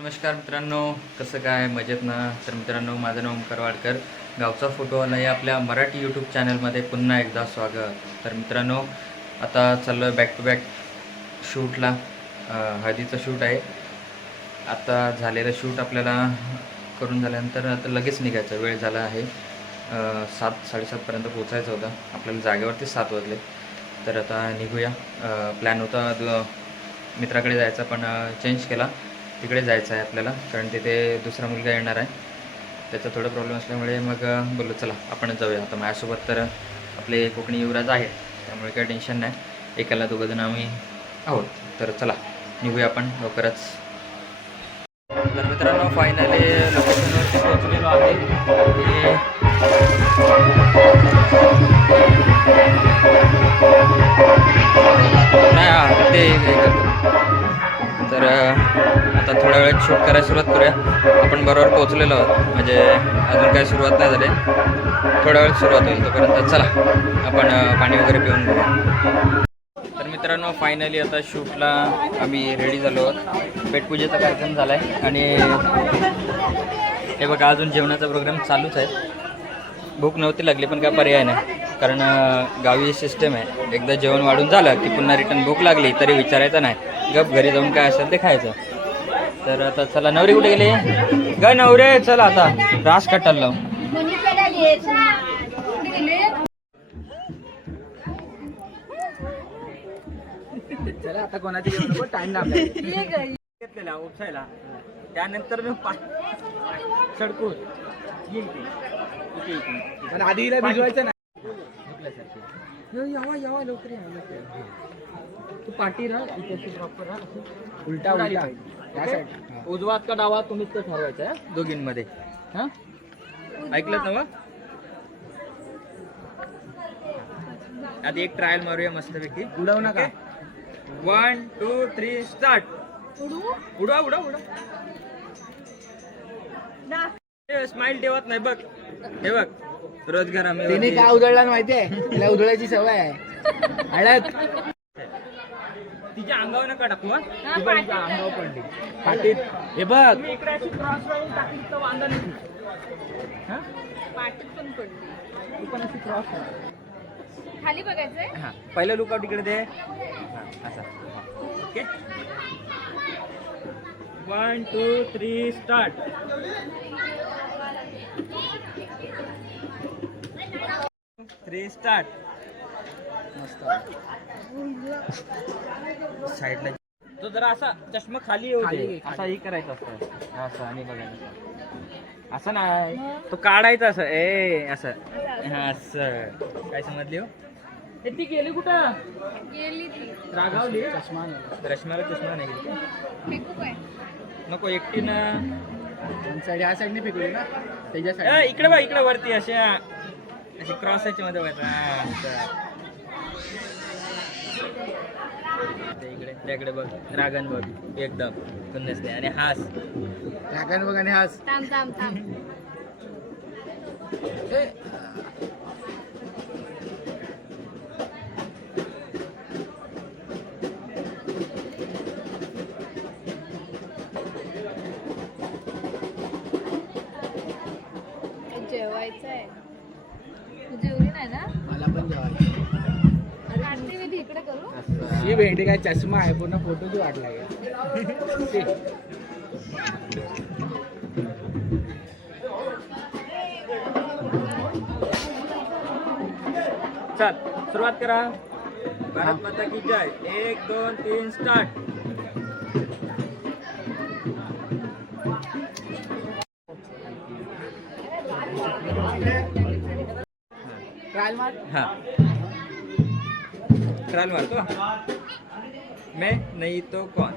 नमस्कार मित्रांनो कसं काय? मजेत ना? तर मित्रांनो माझं नाव ओमकार वाडकर. गावचा फोटोवाला या आपल्या मराठी यूट्यूब चॅनलमध्ये पुन्हा एकदा स्वागत. तर मित्रांनो आता चाललो आहे बॅक टू बॅक शूटला हळदीचं शूट आहे. आता झालेलं शूट आपल्याला करून झाल्यानंतर आता लगेच निघायचं. वेळ झाला आहे. सात साडेसातपर्यंत पोचायचं होतं. आपल्याला जागेवरती सात वाजले. तर आता निघूया. प्लॅन होता मित्राकडे जायचा पण चेंज केला. तिकडे जायचं आहे आपल्याला कारण तिथे दुसरा मुलगा येणार आहे. त्याचा थोडा प्रॉब्लेम असल्यामुळे मग बोललो चला आपणच जाऊया. आता माझ्यासोबत तर आपले कोकणी युवराज आहेत त्यामुळे काही टेन्शन नाही. एकाला दोघंजण आम्ही आहोत. तर चला निघूया आपण लवकरच. तर मित्रांनो फायनली लोकेशनवरती पोहोचलेलो आहे. नाही ते तर आता थोड्या वेळात शूट करायला सुरुवात करूया. आपण बरोबर पोहोचलेलो आहोत. म्हणजे अजून काही सुरुवात नाही झाली. थोड्या वेळात सुरुवात होईल तोपर्यंत. चला आपण पाणी वगैरे पिऊन घेऊया तर मित्रांनो फायनली आता शूटला आम्ही रेडी झालो आहोत. पेटपूजेचा कार्यक्रम झाला आहे आणि हे बघा अजून जेवणाचा प्रोग्राम चालूच आहे. भूक नव्हती लागली पण काय पर्याय नाही. कारण गावी सिस्टम आहे. एकदा जेवण वाढून झालं की पुन्हा रिटर्न भूक लागली तरी विचारायचं नाही. गप घरी जाऊन काय असेल ते खायचं. तर आता चला नवरी कुठे गेली? ग नवरे चला आता. रास कटायला लावू. चला आता कोणाची टाइम लागला घेतलेला उपसायला. त्यानंतर मी सडकून येईल आधी भिजवायचं नाही. यावा यावा लवकर. तू पाठी राहा प्रॉपर राहा. उलटा उलटा. या ओके? साईड उजवा हात का डावा तुम्हीच तर ठरवायचं आहे दोघींमध्ये. हां? ऐकलं ना मग? आधी एक ट्रायल मारूया मस्तपैकी. उडवू नका. वन टू थ्री स्टार्ट उडवा उडवा उडवा. स्माइल ठेवत नाही बघ. हे बघ. रोजगार आम्ही तिने का उधळला माहितीये? तिला उधळायची सवय आहे. हळद तिच्या अंगावर नका टाकू हं? ती अंगावर पडली. पाठीत हे बघ. तुम्ही इकडे अशी क्रॉस लावून टाकली तर वांदा नाही. हं? पाठीत पण पडली. तू पण अशी क्रॉस खाली बघायचंय? हा पहिलं लुकआउट इकडे दे. हा असा. Okay one two three start three start साईडला तो जरा असा चष्मा खाली येऊ दे. असा ही करायचा असतं. असं आणि बघायचं. असं नाही. तो काढायचा असं. ए असं. हा असं. काय समजली हो? ए, ती गेली कुठं? गेली ती. रागावली? चष्मा नाही. रश्माला चष्मा नाही गेली. फेकू काय? नको एकटीनं साईड या साईडने फेकली ना. त्याच्या ए, साईड इकडे बघ इकडे वरती अशा. अशी क्रॉस याच्या मध्ये व्हायचं हा, इकडे त्याकडे बघ. रागन बघ. एकदम. नाही. आणि हास. रागान बघ आणि हास. थांब थांब जेवायचं आहे तू जेवली नाही ना? मला पण जेवायचं ही भेंडी काय चष्मा आहे पूर्ण फोटोची वाट लागेल चल सुरुवात करा. भारत माता की जय. एक दोन तीन स्टार्ट ट्रायल मार हाँ. ट्रायल मारतो मैं नहीं तो कौन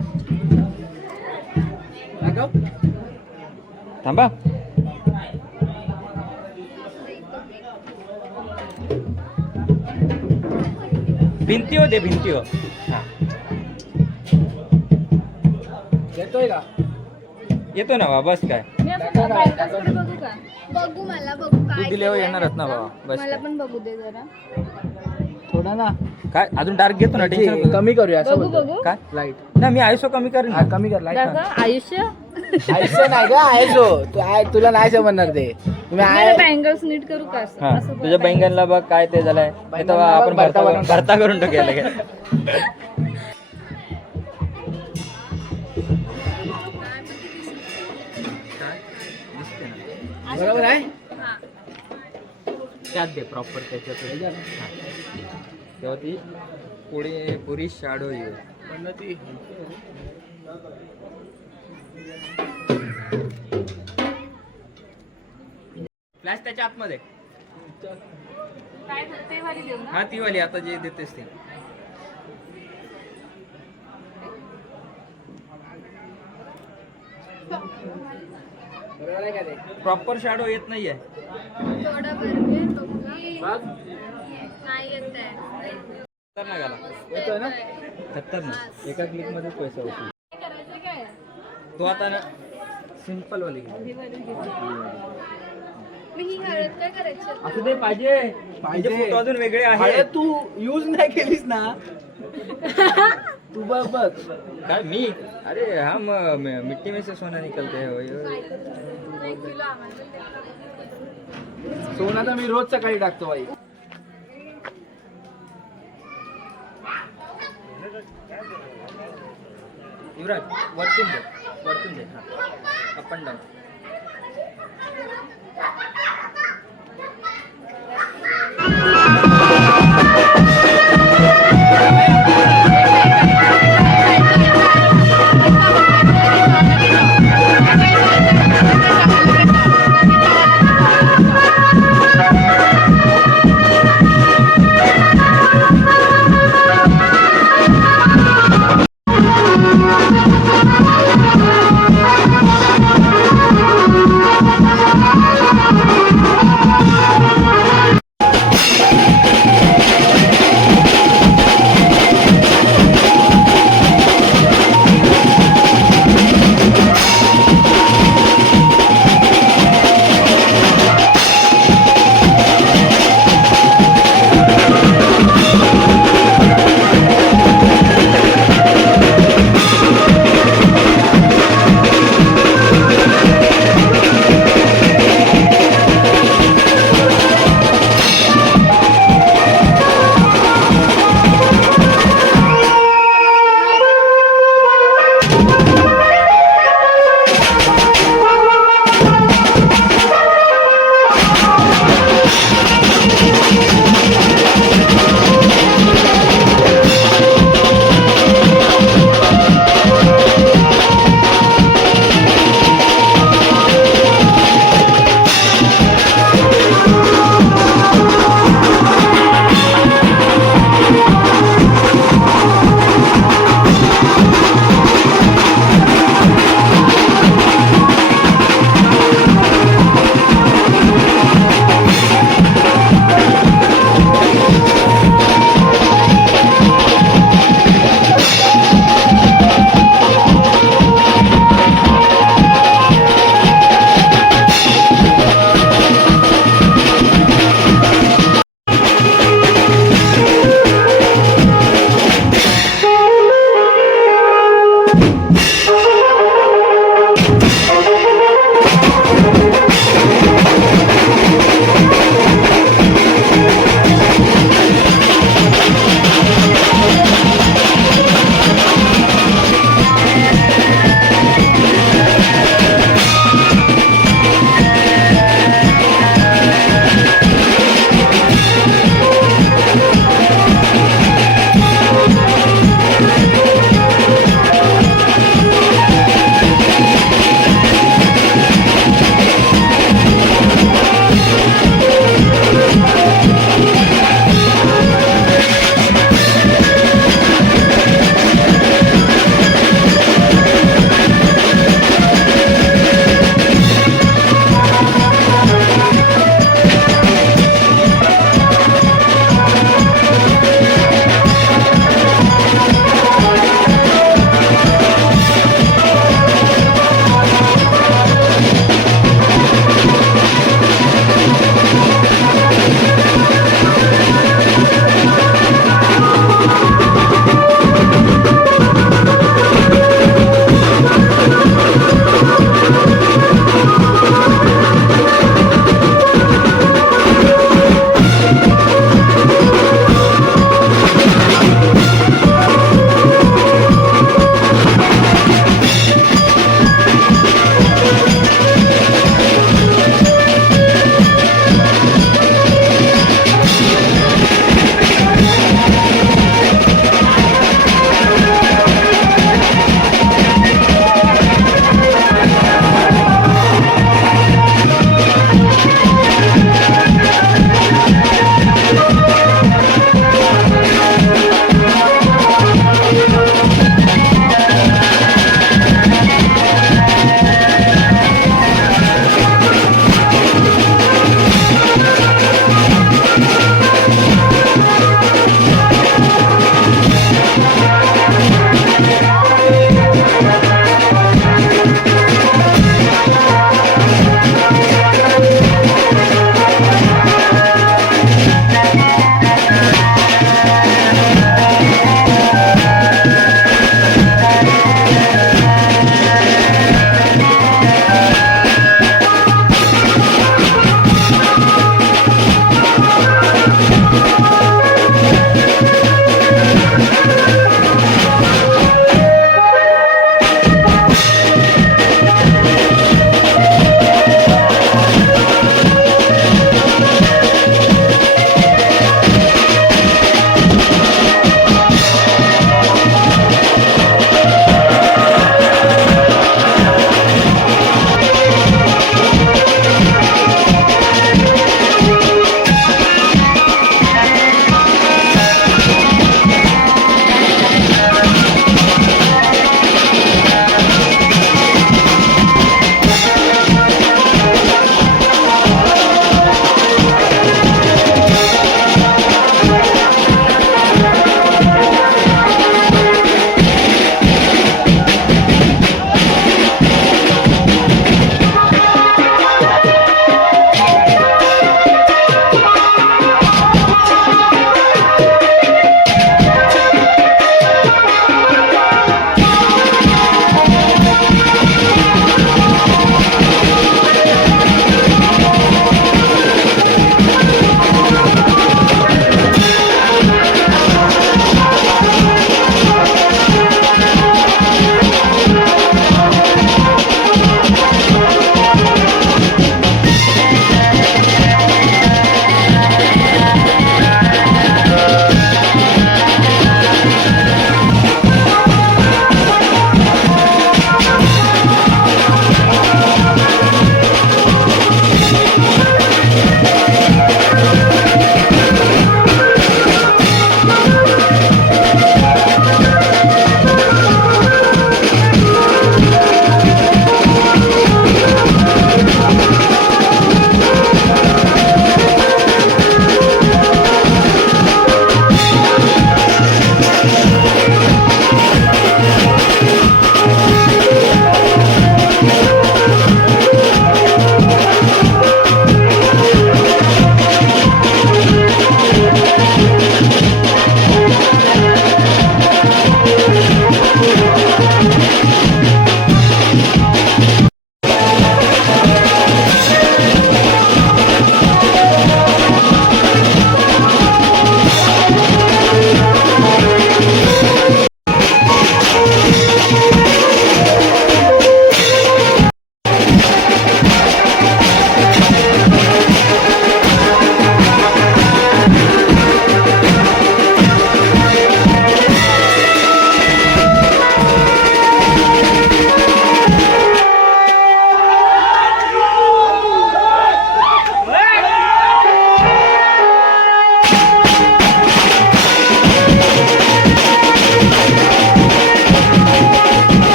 थांबा भिंतीवर दे भिंतीवर हा येतोय का येतो ना बाबा बस काय बघू का? बघू मला बघू काय दिल्यावर. येणारच ना बाबा बस मला. पण बघू दे जरा. थोडा ना. काय? अजून डार्क घेतो ना टेन्शन कमी करूया असं बघू बोलतो. बघू. काय? लाइट ना मी आयुष्य कमी करेन. हा कमी कर लाइट आयुष्य? ऐसं नाही का ऐसो तू आय तुला नाही समजणार ते. तुम्ही आय बँगल्स नीट करू का असं? हा असं तुझ्या बैंगनला बघ काय ते झालंय. नाही तर आपण भरता भरता बनवून. भरता करून टाकूया लगेच. बरोबर आहे? हा. त्यात दे प्रॉपर त्याच्यात. तेव्हा ती पुढे पुरी शाडो येईल पण ती फ्लॅश त्याच्या आतमध्ये हा ती वाली आता जे देतेस ती. प्रॉपर शॅडो येत नाहीये. नाही येत आहे. येतोय ना? सत्तर ना एका क्लिकमध्ये पैसा होतो काय करायचं काय? तो आता ना सिंपल वाली असं ते पाहिजे. पाहिजे. पाहिजे. फोटो अजून वेगळे आहे तू यूज नाही केलीस ना. तू बघ बघ. काय मी? अरे हा मिट्टी में से सोना निकलते है सोना तर मी रोज सकाळी टाकतो बाई. युवराज वरतून दे वरतून दे हां. Up and down